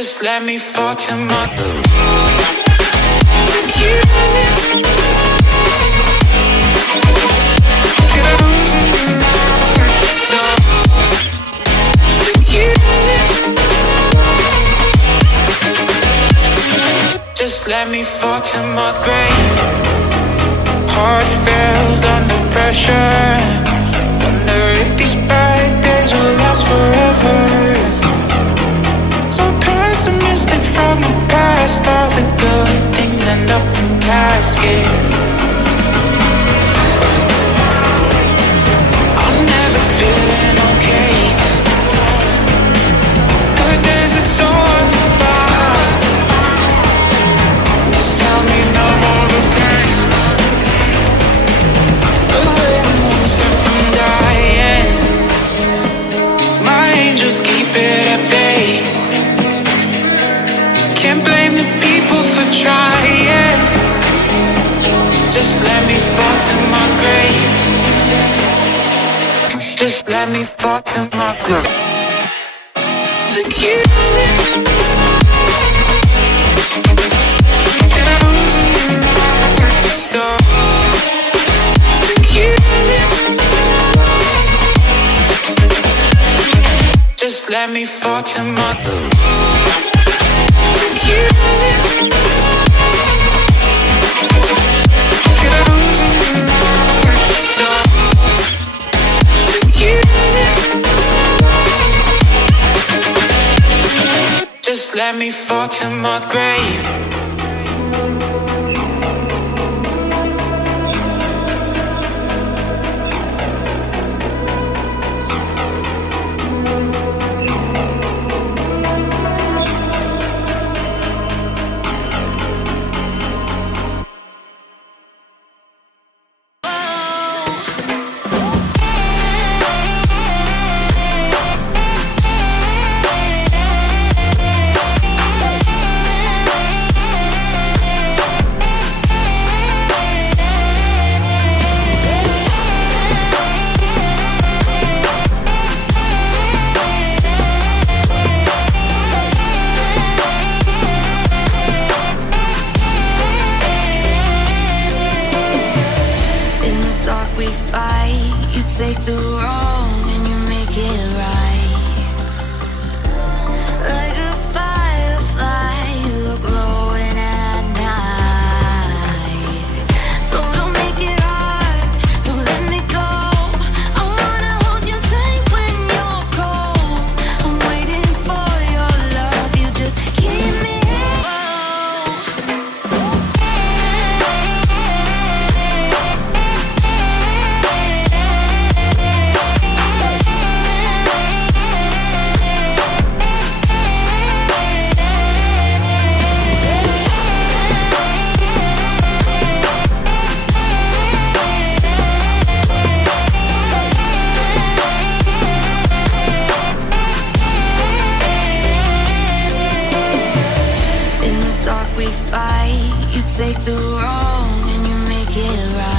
Just let me fall to my Just let me fall to my grave. Heart fails under pressure. Wonder if these bad days will last forever. So pessimistic from the past. All the good things end up in caskets. I'm never feeling okay. Good days are so hard to find. Just help me numb all the pain. Away one step from dying. My angels keep it at bay. Can't blame the people for trying. Just let me fall to my grave. Just let me fall to my grave. To kill it. Just let me fall to my Just let me fall to my grave. Take the wrong and you make it right. Like a firefly, you are glowing at night. So don't make it hard, don't let me go. I wanna hold you tight when you're cold. I'm waiting for your love, you just keep me take the wrong and you make it right.